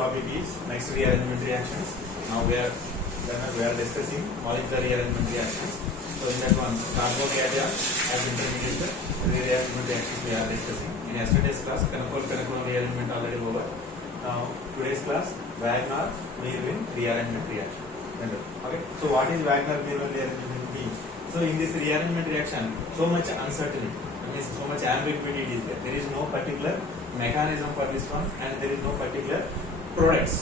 topic is next rearrangement reactions. Now we are discussing molecular rearrangement reactions. So in that one, carbocation as intermediate rearrangement reactions we are discussing. In yesterday's class, Canacol rearrangement already over. Now today's class, Wagner-Merwin rearrangement reaction. Okay. So what is Wagner-Merwin rearrangement means? So in this rearrangement reaction, so much uncertainty, means so much ambiguity is there. There is no particular mechanism for this one, and there is no particular products.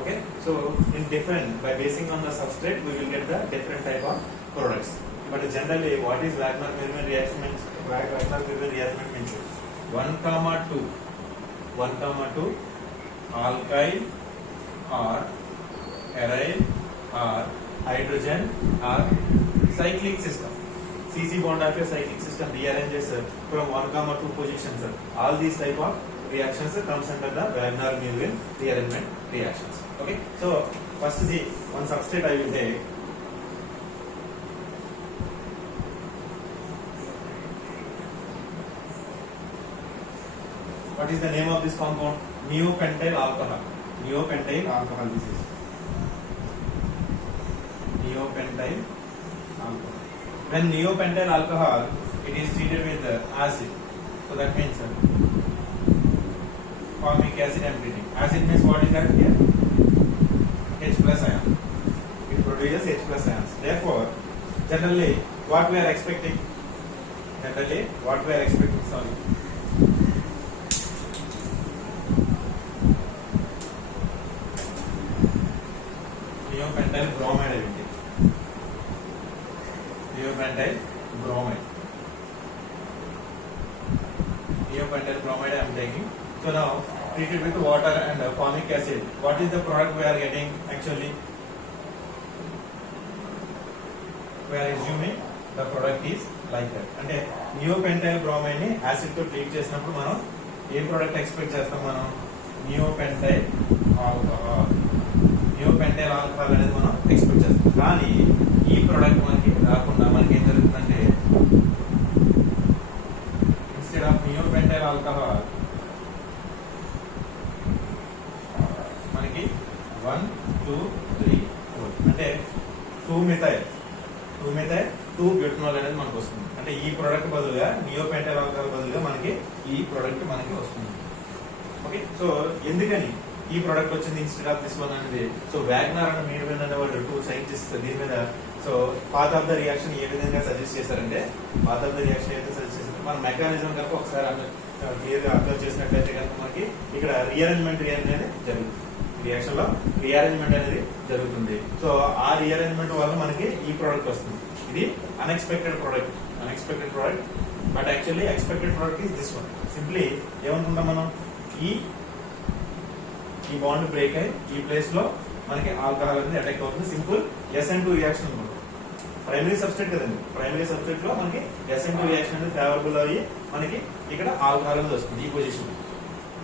Okay. So in different, by basing on the substrate, we will get the different type of products. But generally, what is Wagner-Merwin reaction means? Wagner-Merwin rearrangement means 1,2, alkyl or aryl or hydrogen or cyclic system. CC bond of a cyclic system rearranges from 1,2 positions. All these type of reactions comes under the Wagner-Merwin rearrangement reactions. Okay. So first see one substrate I will take. What is the name of this compound? Neopentyl alcohol. Neopentyl alcohol. This is neopentyl alcohol. When neopentyl alcohol, it is treated with acid. So that means formic acid I am treating. Acid means what is that here? H plus ion. It produces H plus ions. Therefore, generally, what we are expecting? Sorry. Neopentyl bromide I will take. Neopentyl bromide. Neopentyl bromide I am taking. So now treated with water and formic acid. What is the product we are getting actually? We are assuming the product is like that. అంటే neopentyl bromide ని యాసిడ్ తో treat చేసినప్పుడు మనం ఏ product expect చేస్తాం మనం? neopentyl alcohol. neopentyl alcohol అనేది మనం ఎక్స్పెక్ట్ చేస్తాం. కానీ ఈ ప్రోడక్ట్ మనకి రాకుండా మనకి ఏం జరుగుతుందంటే ఇన్స్టెడ్ ఆఫ్ neopentyl alcohol మనకి 1, 2, 3, 4 అంటే 2-methyl 2-butanol అనేది మనకు వస్తుంది. అంటే ఈ ప్రోడక్ట్ బదులుగా నియోపెంటైల్ ఆల్కహాల్ బదులుగా మనకి ఈ ప్రోడక్ట్ మనకి వస్తుంది. ఓకే. సో ఎందుకని ఈ ప్రోడక్ట్ వచ్చింది ఇన్స్టెడ్ ఆఫ్ దిస్ వన్ అనేది? సో వాగ్నర్ అండ్ మెర్విన్ అనే వాళ్ళు 2 సైంటిస్ట్ దీని మీద so path of the reaction ఏ విధంగా సజెస్ట్ చేశారంటే మన మెకానిజం కనుక ఒకసారి క్లియర్ గా అబ్జర్వ్ చేసినట్లయితే కనుక మనకి ఇక్కడ రీఅరేంజ్మెంట్ అనేది జరుగుతుంది. రియాక్షన్ లో రీఅరేంజ్మెంట్ అనేది జరుగుతుంది. సో ఆ రీఅరేంజ్మెంట్ వల్ల మనకి ఈ ప్రోడక్ట్ వస్తుంది. ఇది unexpected product but actually expected product is this one. Simply ఏమనుకుంటాం మనం? ఈ బాండ్ బ్రేక్ అయ్యి ఈ ప్లేస్ లో మనకి ఆల్కహాల్ అనేది అటాక్ అవుతుంది. సింపుల్ SN2 రియాక్షన్ అనుకుంటాం. ప్రైమరీ సబ్స్ట్రేట్ కదండి. ప్రైమరీ సబ్స్ట్రేట్ లో మనకి SN2 రియాక్షన్ అనేది ఫేవరబుల్ అయ్యి మనకి ఇక్కడ ఆల్కహాల్ అనేది వస్తుంది ఈ పొజిషన్.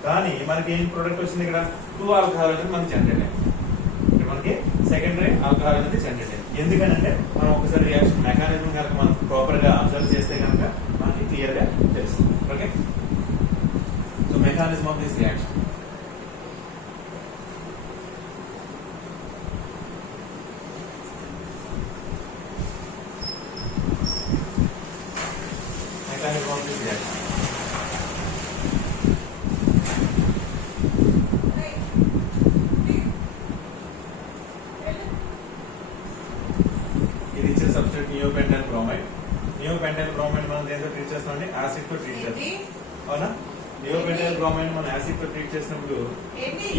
కానీ మనకి ఏం ప్రోడక్ట్ వచ్చింది? ఇక్కడ 2 ఆల్కహాల్ అనేది మనకి జనరేట్ అయింది. ఇక్కడ మనకి సెకండరీ ఆల్కహాల్ అనేది జనరేట్ అయింది. ఎందుకంటే మనం ఒకసారి రియాక్షన్ మెకానిజం కనుక మనం ప్రాపర్ గా అబ్జర్వ్ చేస్తే కనుక మనకి క్లియర్ గా తెలుస్తుంది. Okay. So mechanism of this reaction. Mechanism of this reaction. ఇది ఇచ్చే సబ్స్ట్రేట్ నియోపెంటైల్ బ్రోమైడ్. నియోపెంటైల్ బ్రోమైడ్ మనం దేంతో ట్రీట్ చేస్తామండి? యాసిడ్ తో ట్రీట్ చేస్తాం. అవునా? నియోపెంటైల్ బ్రోమైడ్ మనం యాసిడ్ తో ట్రీట్ చేసినప్పుడు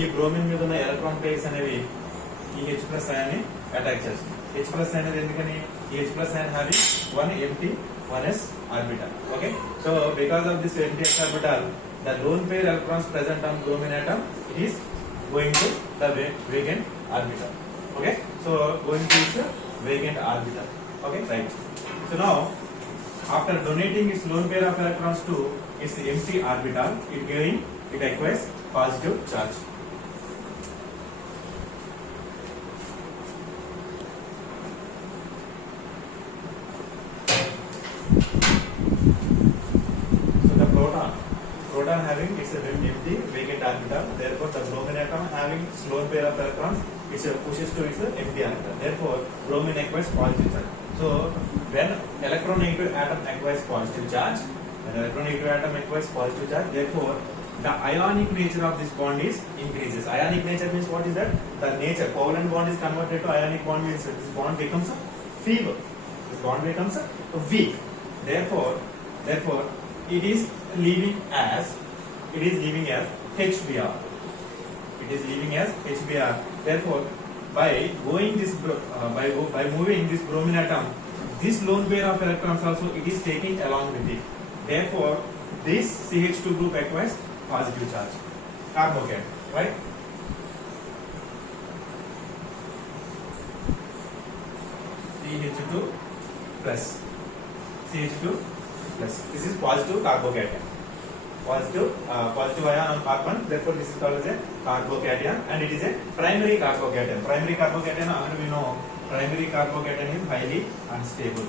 ఈ బ్రోమిన్ మీద ఉన్న ఎలక్ట్రాన్ పేర్స్ అనేవి ఈ H ప్లస్ అయాన్ని అటాక్ చేస్తుంది. H ప్లస్ అనేది ఎందుకని? ఈ H plus ion having 1 empty 1s orbital. Okay. So because of this empty s orbital, the lone pair electrons present on bromine atom, it is going to the vacant orbital. Okay. So going to its vacant orbital. Okay. Right. So now after donating its lone pair of electrons to its empty orbital, it acquires positive charge. So the proton proton having it's a empty vacant orbital. Therefore, the bromine atom having lone pair of electrons, it pushes to its empty orbital. Therefore, bromine acquires positive charge. So, when electronegative atom acquires positive charge, therefore, the ionic nature of this bond is increases. Ionic nature means what is that? The nature, covalent bond is converted to ionic bond means this bond becomes feeble. This bond becomes weak. Therefore, it is leaving as HBr. It is leaving as HBr. Therefore, by going this by moving this bromine atom, this lone pair of electrons also it is taking along with it. Therefore, this CH2 group acquires positive charge. Carbocation, right? CH2 plus. CH2 plus. This is positive carbocation. Positive ion on carbon. Therefore, this is called as a carbocation, and it is a primary carbocation. Primary carbocation, we know primary carbocation is highly unstable.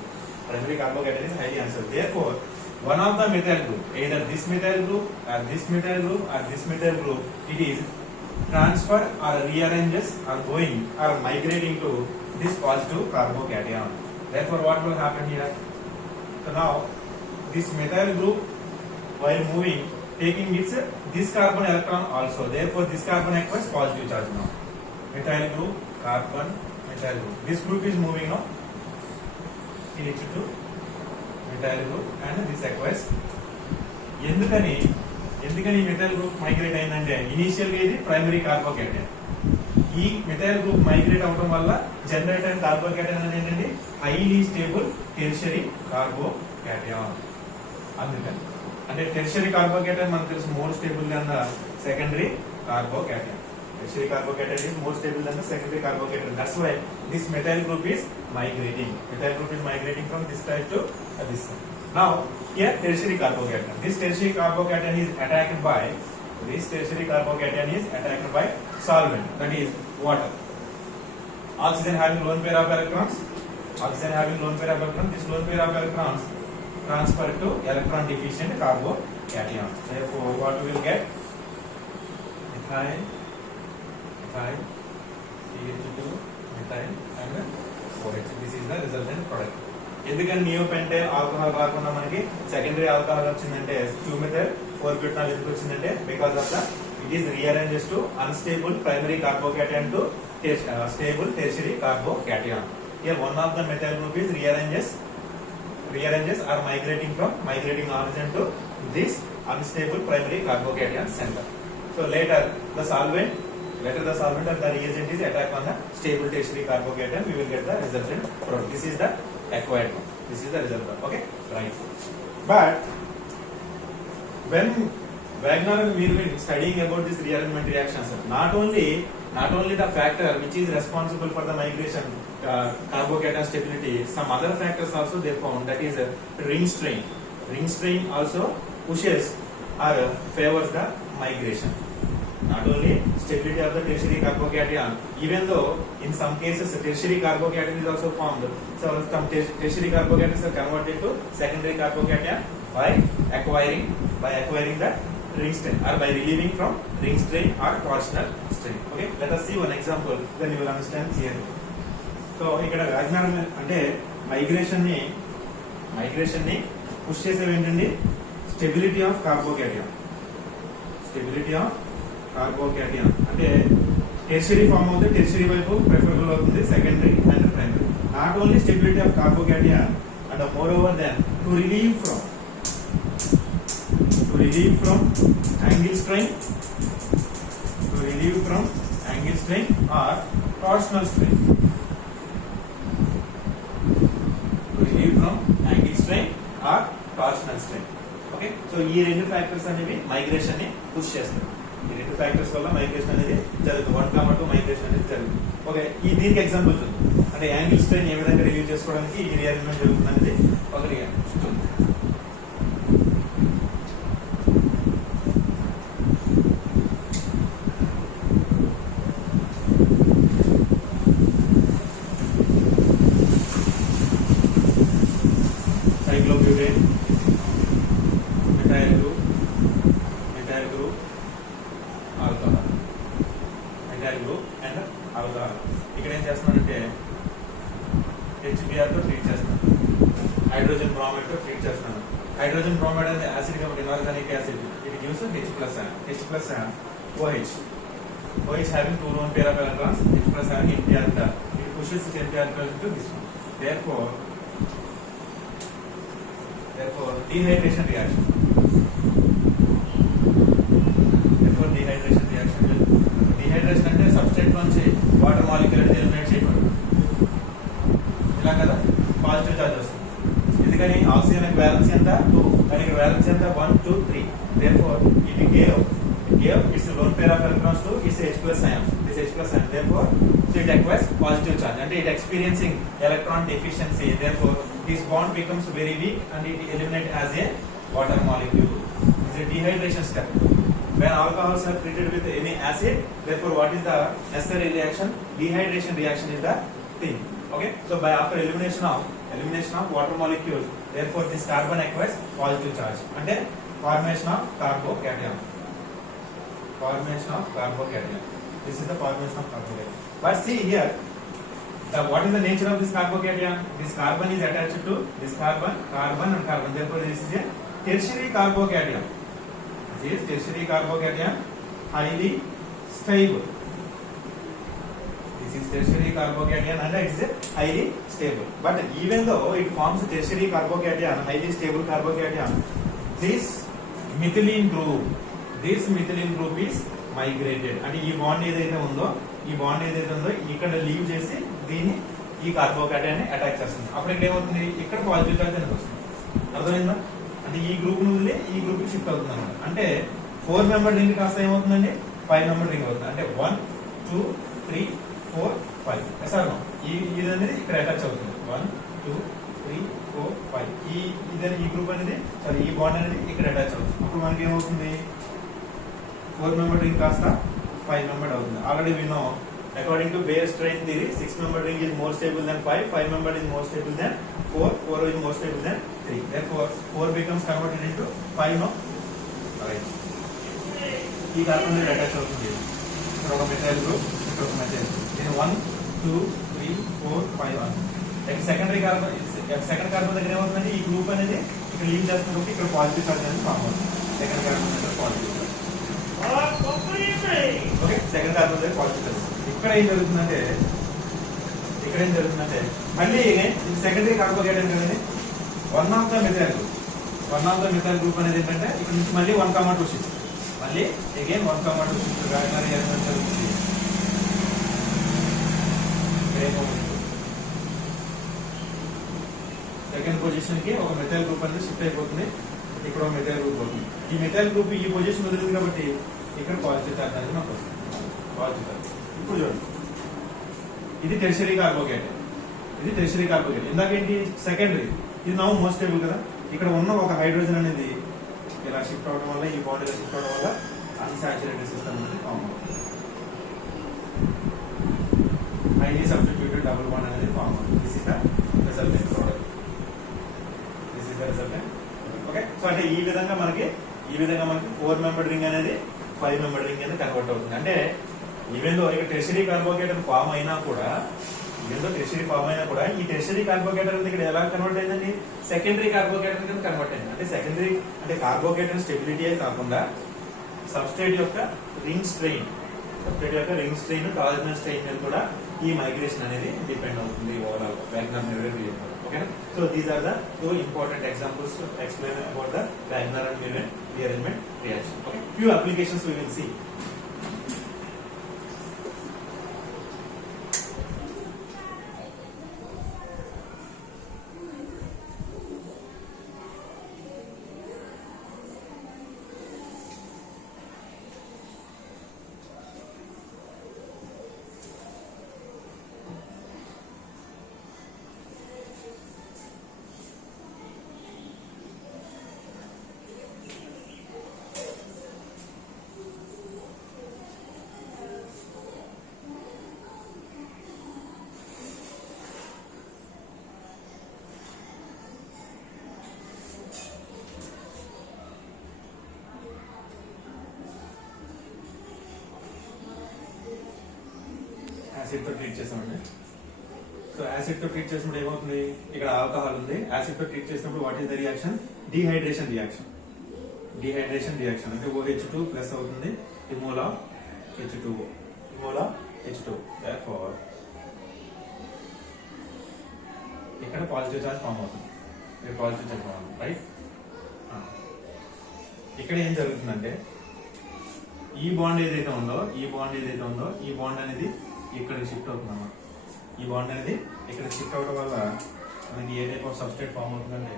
Primary carbocation is highly unstable. Therefore, one of the methyl group, either this methyl group or this methyl group or this methyl group, it is transfer or rearranges or going or migrating to this positive carbocation. Therefore, what will happen here? So now, this methyl group, while moving, taking its this carbon electron also. Therefore, this carbon acquires positive charge now. Methyl group, carbon, methyl group. This group is moving now. CH2. Methyl group and this acquires. ఎందుకని methyl group migrate అయిందంటే ఇనీషియల్ గా ఇది ప్రైమరీ కార్బోకేటైన్. ఈ methyl group migrate అవడం వల్ల జనరేట్ అయిన కార్బోకేటైన్ అనేది ఏంటంటే హైలీ స్టేబుల్ టెర్షియరీ కార్బోకేటైన్. అందుకని అంటే టెర్షియరీ కార్బోకేటైన్ మనకు తెలుసు more stable than the secondary carbocation. Tertiary carbocation is more stable than the secondary carbocation. That's why this methyl group is migrating. Methyl group is migrating from this type to this one. Now, here tertiary carbocation. This tertiary carbocation is attacked by solvent, that is water. Oxygen having lone pair of electrons. This lone pair of electrons transfer to electron deficient carbocation. Therefore, what we will get? Methyl, CH2, methyl and OH. This is the resultant product. ఎందుకని నియోపెంటైల్ ఆల్కహాల్ రాకుండా మనకి secondary alcohol వచ్చిందంటే 2-methyl 4-butanol ఎందుకు వచ్చిందంటే because of the it is rearranges to unstable primary carbocation to stable tertiary carbocation. Here one of the methyl group is rearranges or migrating origin to this unstable primary carbocation center. So later the solvent or the reagent is attacked on the stable tertiary carbocation. We will get the resultant product. This is the acquired one. This is the resultant. Okay, right. But when Wagner and Weir were studying about this rearrangement reactions, not only the factor which is responsible for the migration carbocation stability, some other factors also they found, that is ring strain. Ring strain also pushes or favors the migration. Not only stability of the tertiary carbocation, even though in some cases tertiary carbocation is also formed. So some tertiary carbocations are converted to secondary carbocation by acquiring the ring strain or by relieving from ring strain or torsional strain. Okay, let us see one example, then you will understand clearly. So ikkada Wagner ante migration ni push చేసేవి ఏంటండి stability of carbocation. అంటే tertiary form అవుతుంది, tertiary వైపు preferable అవుతుంది, secondary and primary. Not only stability of carbocation and moreover then to relieve from angle strain or torsional strain. Okay, so ఈ రెండు ఫ్యాక్టర్స్ అనేవి మైగ్రేషన్ ని పుష్ చేస్తాయి. ఈ రెండు ఫ్యాక్టర్స్ వల్ల మైగ్రేషన్ అనేది జరుగుతుంది. 1,2 మైగ్రేషన్ అనేది జరుగుతుంది. ఓకే, ఈ దీనికి ఎగ్జాంపుల్ చూద్దాం. అంటే యాంగిల్ స్ట్రెయిన్ ఏ విధంగా రిలీవ్ చేసుకోవడానికి ఈ రీఅరేంజ్మెంట్ జరుగుతుంది అనేది ఒకటి చూద్దాం. HBr తో ట్రీట్ చేస్తాను, హైడ్రోజన్ బ్రోమైడ్ తో ట్రీట్ చేస్తాను. హైడ్రోజన్ బ్రోమైడ్ అనేది యాసిడ్ కాబట్టి inorganic acid, it gives H+, OH. OH having 2 lone pair of electrons, H+ having empty orbital. It pushes its empty orbital into this one. Therefore dehydration reaction. Dehydration అంటే సబ్స్ట్రేట్ నుంచి water molecule eliminate చేయబడదు. ఇలా కదా positive charge వస్తుంది. ఎందుకని oxygen balance ఎంత 2, కానీ ఇక్కడ బ్యాలెన్స్ ఎంత 1 2 3. Therefore it gave its lone pair of electrons to its H+ ion. This H+ ion. Therefore so it acquires positive charge and it experiencing electron deficiency. Therefore this bond becomes very weak and it eliminates as a water molecule. This is a dehydration step. When alcohols are treated with any acid, therefore what is the necessary reaction? Dehydration reaction is the thing. Okay, so by after elimination of water molecules, therefore this carbon acquires positive charge and then formation of carbocation. This is the formation of carbocation. But see here, what is the nature of this carbocation? This carbon is attached to this carbon and carbon. Therefore this is a tertiary carbocation. This is tertiary carbocation, highly stable. This is tertiary carbocation and it is highly stable. But even though it forms tertiary carbocation, highly stable carbocation, this methylene group is migrated. And ఈ బాండ్ ఏదైతే ఉందో ఇక్కడ లీవ్ చేసి దీన్ని ఈ కార్బోకేటైన్ ని అటాక్ చేస్తుంది. అప్పుడు ఇక్కడ ఏమవుతుంది? ఇక్కడ పాజిటివ్ చార్జ్ అనేది వస్తుంది. అర్థమైందా? అంటే ఈ గ్రూప్ నుండి ఈ గ్రూప్ కి షిఫ్ట్ అవుతుంది అన్నమాట. అంటే 4 మెంబర్ రింగ్ కాస్త ఏమవుతుందండి 5 మెంబర్ రింగ్ అవుతుంది. అంటే 1 2 3 4 5 సార్ ఇది అనేది ఇక్కడ అటాచ్ అవుతుంది. 1 2 3 4 5 ఈ గ్రూప్ అనేది ఈ బాండ్ అనేది ఇక్కడ అటాచ్ అవుతుంది. అప్పుడు మనకి ఏమవుతుంది? 4 మెంబర్ రింగ్ కాస్త 5 మెంబర్ అవుతుంది. Already we know according to Bayes-Train theory 6 member ring is more stable than 5 member is more stable than 4 is more stable than 3. Therefore 4 becomes converted into 5. No, right. ఈ కార్బన్ ని అటాచ్ అవుతుంది. ఇక్కడ ఒక మెథైల్ గ్రూప్, ఇక్కడ ఒక methyl group. నేను 1 2 3 4 5 second carbon దగ్గర ఏమవుతుందంటే ఈ గ్రూప్ అనేది ఇక్కడ లీవ్ చేస్తుంది కాబట్టి ఇక్కడ పాజిటివ్ చార్జ్ అనేది ఫామ్ అవుతుంది. సెకండ్ కార్బన్ దగ్గర positive charge. Okay, second carbon దగ్గర పాజిటివ్ చార్జ్. ఇక్కడ ఏం జరుగుతుందంటే మళ్ళీ సెకండరీ కార్బోకేటైన్ కదండి, one of the methyl group అనేది ఏంటంటే ఇక్కడ నుంచి మళ్ళీ 1,2 షిఫ్ట్, మళ్ళీ అగైన్ 1,2 షిఫ్ట్ జరుగుతుంది. సెకండ్ పొజిషన్ కి ఒక మెథైల్ గ్రూప్ అనేది షిఫ్ట్ అయిపోతుంది. ఇక్కడ ఒక మెథైల్ గ్రూప్ అవుతుంది. ఈ మెథైల్ గ్రూప్ ఈ పొజిషన్ వదిలింది కాబట్టి ఇక్కడ పాజిటివ్ చార్జ్ అనేది మనకు వస్తుంది. Positive charge. ఇప్పుడు చూడండి, ఇది టెర్షరీ కార్బోకేటైన్, ఇందాకేంటి సెకండరీ, ఇది నౌ మోస్ట్ స్టేబుల్ కదా. ఇక్కడ ఉన్న ఒక హైడ్రోజన్ అనేది ఇలా షిఫ్ట్ అవడం వల్ల, ఈ బాండ్ ఇలా షిఫ్ట్ అవడం వల్ల అన్సాచురేటెడ్ సిస్టమ్ అనేది ఫామ్ అవుతుంది. హైలీ సబ్స్టిట్యూటెడ్ డబుల్ బాండ్ అనేది ఫామ్ అవుతుంది. This is the resultant product. Okay, so అంటే ఈ విధంగా మనకి 4 మెంబర్ రింగ్ అనేది 5 మెంబర్ రింగ్ అనేది కన్వర్ట్ అవుతుంది. అంటే ఈవెన్ దో ఇక్కడ టెర్షరీ కార్బోకేటైన్ ఫామ్ అయినా కూడా ఈ టెర్షరీ కార్బోకేటైన్ ఇక్కడ ఎలా కన్వర్ట్ అయిందండి? సెకండరీ కార్బోకేటైన్ కింద కన్వర్ట్ అయింది. అంటే సెకండరీ అంటే కార్బోకేటైన్ స్టెబిలిటీ కాకుండా సబ్స్ట్రేట్ యొక్క రింగ్ స్ట్రెయిన్, టాలరెన్స్ స్ట్రెయిన్ మీద కూడా ఈ మైగ్రేషన్ అనేది డిపెండ్ అవుతుంది overall Wagner mirror reaction. Okay, so these are the 2 important examples to explain about the Wagner and Mirren rearrangement reaction. Okay, few applications we will see. Acid తో ట్రీట్ చేసామండి. So acid తో treat చేసినప్పుడు ఏమవుతుంది, ఇక్కడ ఆల్కహాల్ ఉంది, యాసిడ్ తో ట్రీట్ చేసినప్పుడు what is the reaction, dehydration reaction. Dehydration reaction అంటే OH2 ప్లస్ అవుతుంది the mole of H2O, mole of H2. Therefore ఇక్కడ పాజిటివ్ చార్జ్ ఫామ్ అవుతుంది, ఇక్కడ పాజిటివ్ చార్జ్ ఫామ్ అవుతుంది, రైట్. ఇక్కడ ఏం జరుగుతుందంటే ఈ బాండ్ ఏదైతే ఉందో ఈ బాండ్ అనేది ఇక్కడికి షిఫ్ట్ అవుతుంది అన్నమాట. ఈ బాండ్ అనేది ఇక్కడ షిఫ్ట్ అవడం వల్ల మనకి ఏ టైప్ ఆఫ్ సబ్స్ట్రేట్ ఫామ్ అవుతుందంటే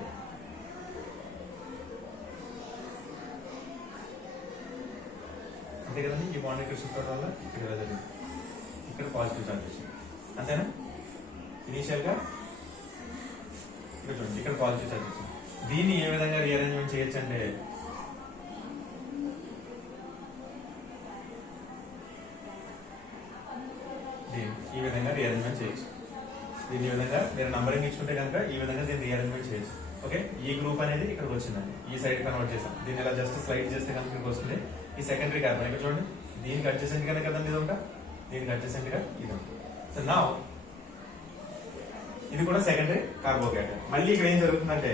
అంతే కదండి. ఈ బాండ్ ఇక్కడ షిఫ్ట్ అవడం వల్ల ఇక్కడ జరిగింది, ఇక్కడ పాజిటివ్ చార్జ్ వచ్చింది, అంతేనా. ఇనీషియల్ గా ఇక్కడ చూడండి, ఇక్కడ పాజిటివ్ చార్జ్ వచ్చింది. దీన్ని ఏ విధంగా రీఅరేంజ్మెంట్ చేయొచ్చు అంటే ఈ విధంగా రీఅరేంజ్మెంట్ చేయొచ్చు. దీని విధంగా మీరు నంబరింగ్ ఇచ్చుకుంటే కనుక ఈ విధంగా దీన్ని రీఅరేంజ్మెంట్ చేయొచ్చు. ఓకే, ఈ గ్రూప్ అనేది ఇక్కడికి వచ్చిందండి, ఈ సైడ్ కన్వర్ట్ చేసాం. దీన్ని ఇలా జస్ట్ స్లైడ్ చేస్తే కనుక ఇక్కడికి వస్తుంది. ఈ సెకండరీ కార్బన్ ఇక్కడ చూడండి, దీనికి అడ్జసెంట్ గానే కదండి ఇది ఉంటా, దీనికి అడ్జసెంట్ గా ఇది ఉంటుంది. సో నా ఇది కూడా సెకండరీ కార్బోకేటన్. మళ్ళీ ఇక్కడ ఏం జరుగుతుందంటే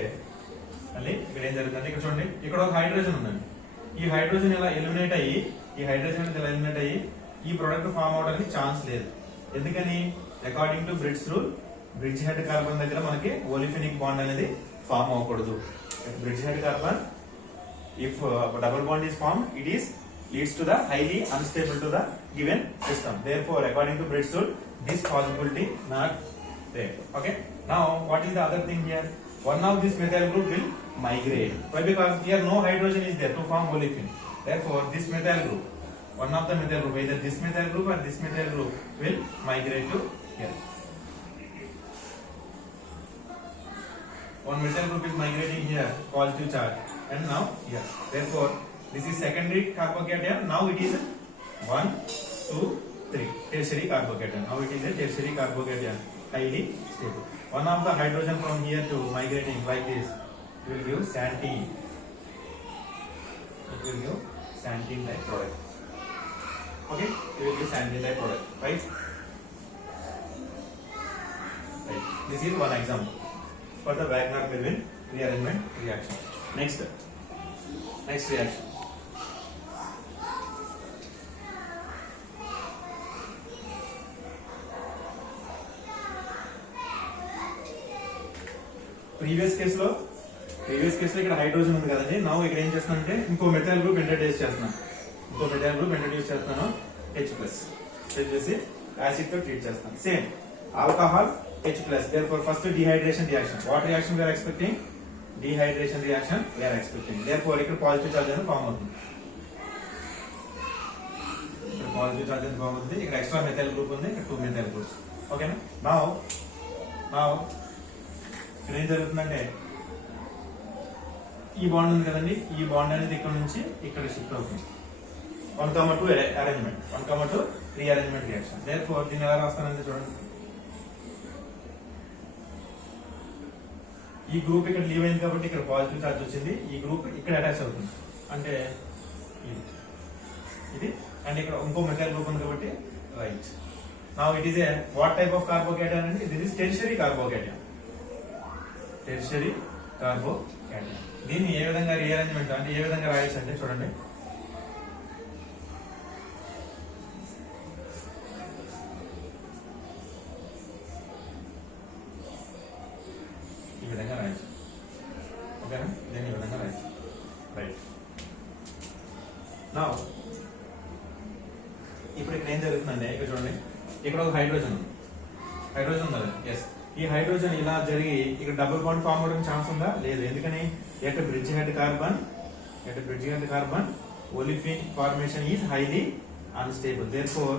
ఇక్కడ చూడండి, ఇక్కడ ఒక హైడ్రోజన్ ఉందండి. ఈ హైడ్రోజన్ ఇలా ఎలిమినేట్ అయ్యి ఈ ప్రొడక్ట్ ఫామ్ అవడానికి ఛాన్స్ లేదు. ఎందుకని, according to bridge rule, bridge head carbon దగ్గర మనకి ఓలిఫెనిక్ బాండ్ అనేది ఫామ్ అవ్వకూడదు. Bridge head carbon if double bond is formed, it is leads to the highly unstable to the given system. Therefore, according to Bridge rule, this possibility not there. Okay. Now, what is the other thing here? One of this methyl group will migrate. Why? Because here no hydrogen is there to form olefin. Therefore, this methyl group, one of the methyl group, either this methyl group or this methyl group, will migrate to here. One methyl group is migrating here, positive charge, and now here. Therefore, this is secondary carbocation. Now it is 1, 2, 3 tertiary carbocation. Now it is a tertiary carbocation, highly stable. One of the hydrogen from here to migrating like this, it will give xanthine. It will give xanthine type product. Okay, it will give xanthine type product, right? Right. This is one example for the Wagner-Melvin rearrangement reaction. Next reaction. Previous కేసులో ఇక్కడ హైడ్రోజన్ ఉంది కదండి. నౌ ఇక్కడ ఏం చేస్తున్నానంటే ఇంకో methyl group introduce చేస్తున్నాను. H+ చేసి యాసిడ్ తో ట్రీట్ చేస్తాను. Same alcohol H+. Therefore, first dehydration reaction. What reaction we are expecting? Dehydration reaction we are expecting. Therefore, ఇక్కడ పాజిటివ్ చార్జ్ అనేది ఫామ్ అవుతుంది. ఇక్కడ ఎక్స్ట్రా మెథైల్ గ్రూప్ ఉంది, ఇక్కడ 2 మెథైల్ గ్రూప్స్. ఓకేనా. నౌ ఇక్కడ ఏం జరుగుతుందంటే ఈ బాండ్ ఉంది కదండి, ఈ బాండ్ అనేది ఇక్కడ నుంచి ఇక్కడ షిఫ్ట్ అవుతుంది. 1,2 అరేంజ్మెంట్, 1,2 రీఅరేంజ్మెంట్ రియాక్షన్. దేర్ఫోర్ దీన్ని ఎలా రాస్తానంటే చూడండి, ఈ గ్రూప్ ఇక్కడ లీవ్ అయింది కాబట్టి ఇక్కడ పాజిటివ్ చార్జ్ వచ్చింది. ఈ గ్రూప్ ఇక్కడ అటాచ్ అవుతుంది అంటే ఇది అండ్ ఇక్కడ ఇంకో మెథైల్ గ్రూప్ ఉంది కాబట్టి right. Now it is a what type of carbocation అంటే దిస్ ఇస్ టెర్షియరీ కార్బోకేటన్. దీన్ని ఏ విధంగా రీఅరేంజ్మెంట్ అంటే ఏ విధంగా రాయొచ్చు అంటే చూడండి, ఈ విధంగా రాయొచ్చు. ఓకేనా, దీన్ని ఈ విధంగా రాయొచ్చు. రైట్. నా ఇప్పుడు ఇక్కడ ఏం జరుగుతుందంటే ఇక్కడ చూడండి, ఇక్కడ ఒక హైడ్రోజన్ ఉంది కదా. ఎస్, ఈ హైడ్రోజన్ ఇలా జరిగి ఇక్కడ డబుల్ బాండ్ ఫామ్ అవడానికి ఛాన్స్ ఉందా? లేదు. ఎందుకని, at bridge head carbon olefin formation is highly unstable. Therefore,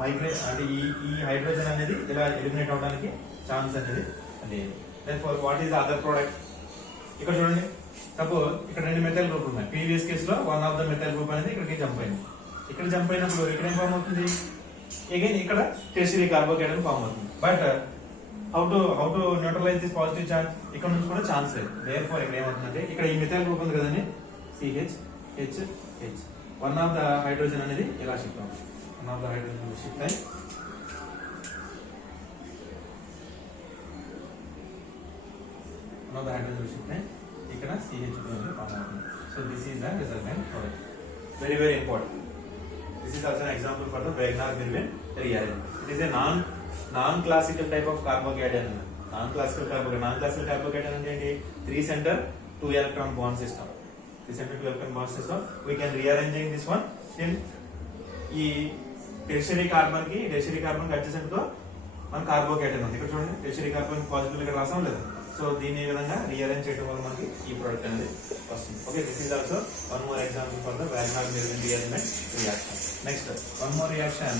migrate అంటే ఈ హైడ్రోజన్ అనేది ఇలా ఎలిమినేట్ అవడానికి ఛాన్స్ అనేది లేదు. Therefore, what is the other product? ఇక్కడ చూడండి, సపోజ్ ఇక్కడ 2 మెథైల్ గ్రూప్ ఉన్నాయి. ప్రీవియస్ కేసులో one of the methyl group అనేది ఇక్కడికి జంప్ అయింది. ఇక్కడ జంప్ అయినప్పుడు ఇక్కడ ఏం ఫామ్ అవుతుంది? అగైన్ ఇక్కడ టెర్షియరీ కార్బోకేటన్ ఫామ్ అవుతుంది. But how to neutralise this positive charge? ఇక్కడ నుంచి కూడా ఛాన్స్ లేదు. దేర్ఫోర్ ఇక్కడ ఏమవుతుందంటే ఇక్కడ ఈ మెథైల్ గ్రూప్ ఉంది కదండి, CH one of the hydrogen అనేది ఇలా షిఫ్ట్ అవుతుంది. One of the hydrogen shift అయ్యి of the hydrogen will shift ఇక్కడ CH2 అనేది ఫామ్ అవుతుంది. So this is the resultant product. Very very important. This is also an example for the Wagner-Merwin rearrangement. It is a non-classical type of carbocation. Non-classical carbocation అంటే ఏంటి? 3 center 2 electron bond system. 3 center 2 electron bond system. We can rearranging this one in ఈ tertiary carbon కి అడ్జసెంట్ గా మన కార్బోకేటన్ ఉంది. ఇక్కడ చూడండి టెర్షియరీ కార్బన్ పాజిటివ్ ఇక్కడ రాసాం లేదు. సో దీని విధంగా రీఅరేంజ్ చేయడం వల్ల మనకి ఈ ప్రోడక్ట్ అనేది వస్తుంది. Okay, this is also one more example for the Wagner-Merwin rearrangement reaction. Next, one more reaction.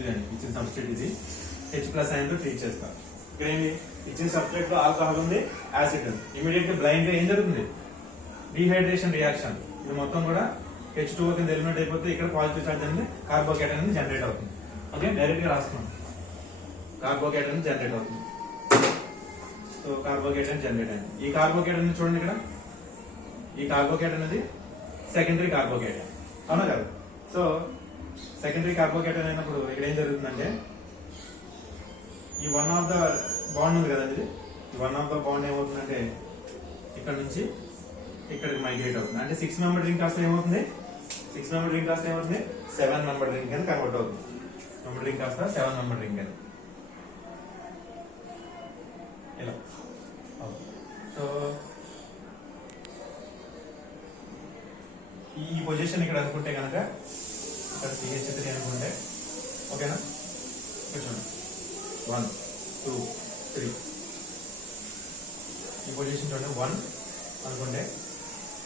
ఇదండి ఇచ్చిన సబ్స్ట్రేట్ ఇది H+ తో ట్రీట్ చేస్తాం. ఇక్కడ ఏంటి ఇచ్చిన సబ్స్ట్రేట్ లో ఆల్కహాల్ ఉంది, యాసిడ్ ఉంది. ఇమీడియట్ గా బ్లైండ్ గా ఏం జరుగుతుంది? Dehydration reaction. ఇది మొత్తం కూడా H2O కింద ఎలిమినేట్ అయిపోతే ఇక్కడ పాజిటివ్ చార్జ్ అనేది కార్బోకేటన్ అనేది జనరేట్ అవుతుంది. ఓకే, డైరెక్ట్ గా రాస్తున్నాం కార్బోకేటన్ జనరేట్ అవుతుంది. సో కార్బోకేటన్ జనరేట్ అయింది. ఈ కార్బోకేటన్ చూడండి ఇక్కడ ఈ కార్బోకేటన్ అనేది సెకండరీ కార్బోకేటన్ అవునా కదా? సో సెకండరీ కార్బోకేటన్ అయినప్పుడు ఇక్కడ ఏం జరుగుతుందంటే ఈ వన్ ఆఫ్ ద బాండ్ ఉంది కదండి, ఈ వన్ ఆఫ్ ద బాండ్ ఏమవుతుందంటే ఇక్కడ నుంచి ఇక్కడికి మైగ్రేట్ అవుతుంది. అంటే 6 మెంబర్ రింగ్ కాస్త ఏమవుతుంది? 6 మెంబర్ రింగ్ కాస్త ఏమవుతుంది? 7 మెంబర్ రింగ్ అని కన్వర్ట్ అవుతుంది. మెంబర్ రింగ్ కాస్త 7 మెంబర్ రింగ్ అని ఇలా. సో ఈ పొజిషన్ ఇక్కడ అనుకుంటే కనుక ఇక్కడ CH3 అనుకుంటే ఓకేనా? చూడండి 1 2 3 ఈ పొజిషన్ చూడండి. 1 అనుకుంటే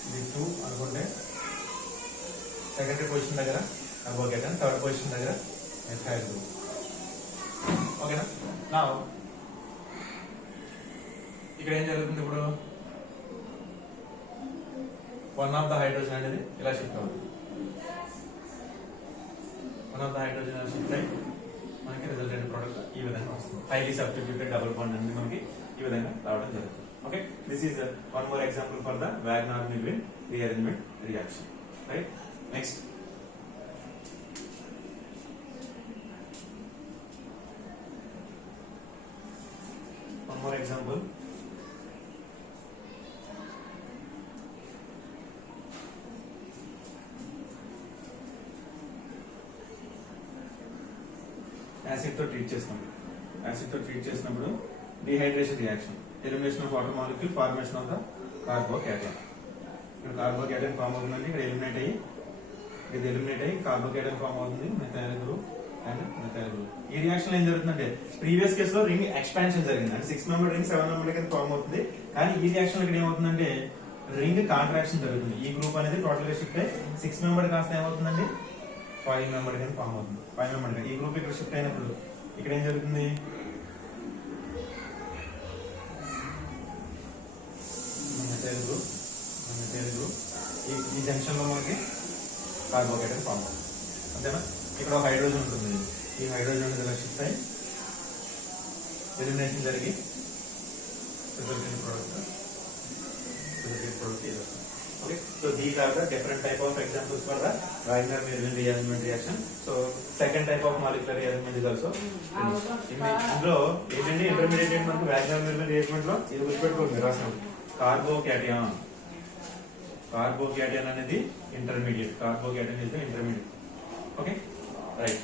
ఇది 2 అనుకుంటే సెకండరీ పొజిషన్ దగ్గర కార్బోకేటన్, థర్డ్ పొజిషన్ దగ్గర ఎథైల్ గ్రూప్. ఓకేనా? నా ఇక్కడ ఏం జరుగుతుంది? ఇప్పుడు వన్ ఆఫ్ ద హైడ్రోజన్ అనేది ఇలా షిఫ్ట్ అవుతుంది. One of the hydrogen shift అయ్యి మనకి రిజల్టెంట్ ప్రోడక్ట్ ఈ విధంగా వస్తుంది. హైలీ సబ్స్టిట్యూటెడ్ డబుల్ బాండ్ అనేది మనకి ఈ విధంగా రావడం జరుగుతుంది. Okay, this is one more example for the Wagner-Merwin rearrangement reaction. Right? Next. One more example. Acid తో ట్రీట్ చేసినప్పుడు dehydration reaction, elimination of water molecule, formation of the carbocation. ఇక్కడ carbocation form అవుతుందండి. ఇక్కడ ఎలిమినేట్ అయ్యి carbocation form అవుతుంది, methyl group and methyl group. ఈ reaction ఏం జరుగుతుందంటే ప్రీవియస్ కేసులో రింగ్ ఎక్స్పాన్షన్ జరిగింది. అంటే 6 మెంబర్ రింగ్ 7 మెంబర్ కింద ఫామ్ అవుతుంది. కానీ ఈ రియాక్షన్ ఇక్కడ ఏమవుతుందంటే రింగ్ కాంట్రాక్షన్ జరుగుతుంది. ఈ గ్రూప్ అనేది టోటల్ గా షిఫ్ట్ అయ్యి 6 మెంబర్ కాస్త ఏమవుతుందండి 5 మెంబర్ కింద ఫామ్ అవుతుంది. 5 మెంబర్ ఈ గ్రూప్ ఇక్కడ షిఫ్ట్ అయినప్పుడు ఇక్కడ ఏం జరుగుతుంది? మెథైల్ గ్రూప్ ఈ జంక్షన్ లో మనకి కార్బోకేటన్ ఫామ్ అవుతుంది. అంతేనా? ఇక్కడ హైడ్రోజన్ ఉంటుంది. ఈ హైడ్రోజన్ ఇలా షిఫ్ట్ అయ్యి ఎలిమినేషన్ జరిగి రిజల్టెంట్ ప్రోడక్ట్ ఇది వస్తుంది. Okay, so these are the different type of examples for the Wagner-Merwin rearrangement reaction. So second type of molecular rearrangement is also ఇందులో ఏంటంటే ఇంటర్మీడియట్ మనకు Wagner-Merwin rearrangement లో ఇది గుర్తుపెట్టుకోండి రాసాం. కార్బోకేటన్ అనేది intermediate. Carbocation is the intermediate. Okay, right.